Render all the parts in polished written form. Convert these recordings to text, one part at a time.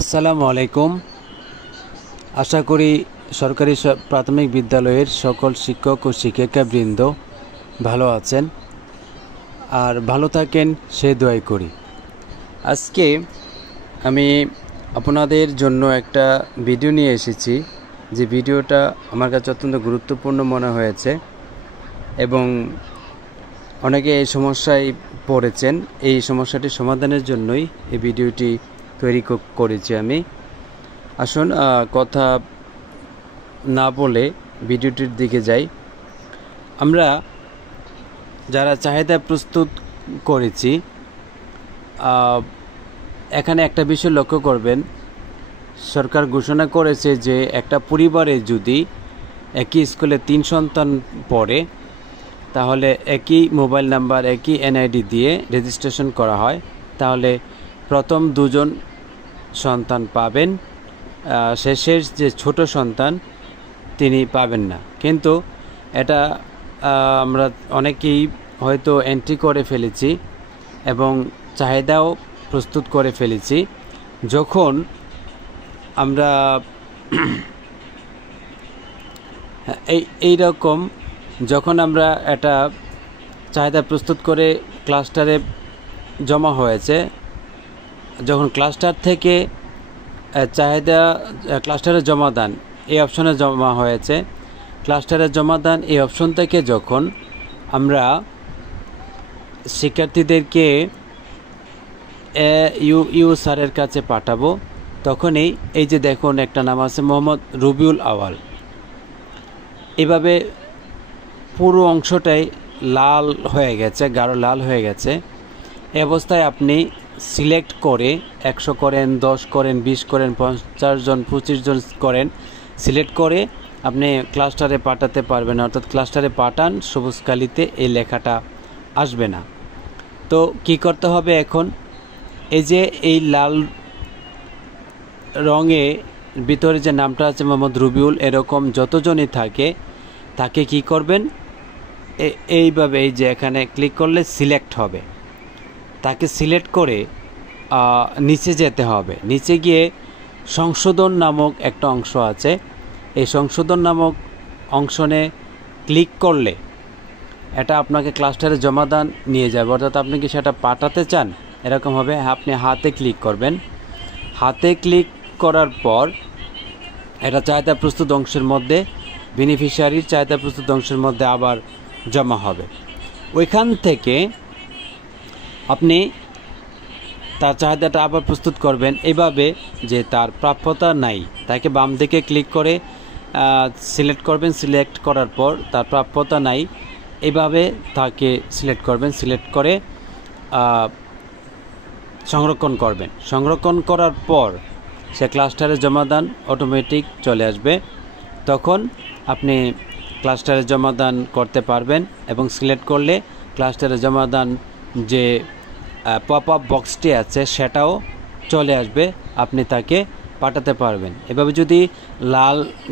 আসসালামু আলাইকুম। আশা করি সরকারি প্রাথমিক বিদ্যালয়ের সকল শিক্ষক ও শিক্ষিকাবৃন্দ ভালো আছেন আর ভালো থাকেন সে দোয়াই করি। আজকে আমি আপনাদের জন্য একটা ভিডিও নিয়ে এসেছি, যে ভিডিওটা আমার কাছে অত্যন্ত গুরুত্বপূর্ণ মনে হয়েছে এবং অনেকে এই সমস্যায় পড়েছেন। এই সমস্যাটি সমাধানের জন্যই এই ভিডিওটি তৈরি করেছি আমি। আসুন কথা না বলে ভিডিওটির দিকে যাই। আমরা যারা চাহিদা প্রস্তুত করেছি, এখানে একটা বিষয় লক্ষ্য করবেন, সরকার ঘোষণা করেছে যে একটা পরিবারে যদি একই স্কুলে 3 সন্তান পড়ে, তাহলে একই মোবাইল নাম্বার একই এনআইডি দিয়ে রেজিস্ট্রেশন করা হয়, তাহলে প্রথম 2 জন সন্তান পাবেন, শেষের যে ছোট সন্তান তিনি পাবেন না। কিন্তু এটা আমরা অনেকেই হয়তো এন্ট্রি করে ফেলেছি এবং চাহিদাও প্রস্তুত করে ফেলেছি। যখন আমরা এই রকম যখন আমরা এটা চাহিদা প্রস্তুত করে ক্লাস্টারে জমা হয়েছে, যখন ক্লাস্টার থেকে চাহিদা ক্লাস্টারে জমা দান এই অপশনে জমা হয়েছে, ক্লাস্টারে জমা দান এই অপশন থেকে যখন আমরা শিক্ষার্থীদেরকে ইউ স্যারের কাছে পাঠাবো, তখনই এই যে দেখুন একটা নাম আছে মোহাম্মদ রবিউল আওয়াল, এভাবে পুরো অংশটাই লাল হয়ে গেছে, গাঢ় লাল হয়ে গেছে। এই অবস্থায় আপনি সিলেক্ট করে 100 করেন, 10 করেন, 20 করেন, 50 জন 25 জন করেন, সিলেক্ট করে আপনি ক্লাস্টারে পাঠাতে পারবেন। অর্থাৎ ক্লাস্টারে পাঠান, সবুজ কালিতে এই লেখাটা আসবে না। তো কি করতে হবে এখন? এই যে এই লাল রঙে ভিতরে যে নামটা আছে মোহাম্মদ রবিউল, এরকম যতজনই থাকে তাকে কি করবেন, এইভাবে এই যে এখানে ক্লিক করলে সিলেক্ট হবে, তাকে সিলেক্ট করে নিচে যেতে হবে। নিচে গিয়ে সংশোধন নামক একটা অংশ আছে, এই সংশোধন নামক অংশনে ক্লিক করলে এটা আপনাকে ক্লাস্টারে জমাদান নিয়ে যাবে। অর্থাৎ আপনি কি সেটা পাঠাতে চান, এরকম হবে। আপনি হাতে ক্লিক করবেন, হাতে ক্লিক করার পর এটা চাহিদা প্রস্তুত অংশের মধ্যে, বেনিফিশিয়ারির চাহিদা প্রস্তুত অংশের মধ্যে আবার জমা হবে। ওইখান থেকে আপনি তার চাহিদাটা আবার প্রস্তুত করবেন এভাবে যে তার প্রাপ্যতা নাই, তাকে বাম দিকে ক্লিক করে সিলেক্ট করবেন, সিলেক্ট করার পর তার প্রাপ্যতা নাই, এভাবে তাকে সিলেক্ট করবেন, সিলেক্ট করে সংরক্ষণ করবেন। সংরক্ষণ করার পর সে ক্লাস্টারে জমাদান অটোমেটিক চলে আসবে, তখন আপনি ক্লাস্টারে জমাদান করতে পারবেন এবং সিলেক্ট করলে ক্লাস্টারে জমাদান যে পপ আপ বক্সটি আছে সেটাও চলে আসবে, আপনি তাকে পাঠাতে পারবেন। এভাবে যদি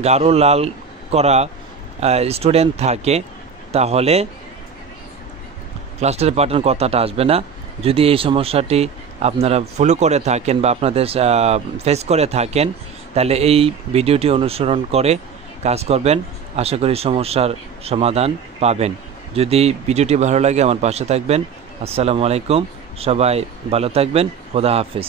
গাঢ় লাল করা স্টুডেন্ট থাকে তাহলে ক্লাস্টারে পাঠানোর কথাটা আসবে না। যদি এই সমস্যাটি আপনারা ফলো করে থাকেন বা আপনাদের ফেস করে থাকেন, তাহলে এই ভিডিওটি অনুসরণ করে কাজ করবেন, আশা করি সমস্যার সমাধান পাবেন। যদি ভিডিওটি ভালো লাগে আমার পাশে থাকবেন। আসসালামু আলাইকুম, সবাই ভালো থাকবেন, খোদা হাফেজ।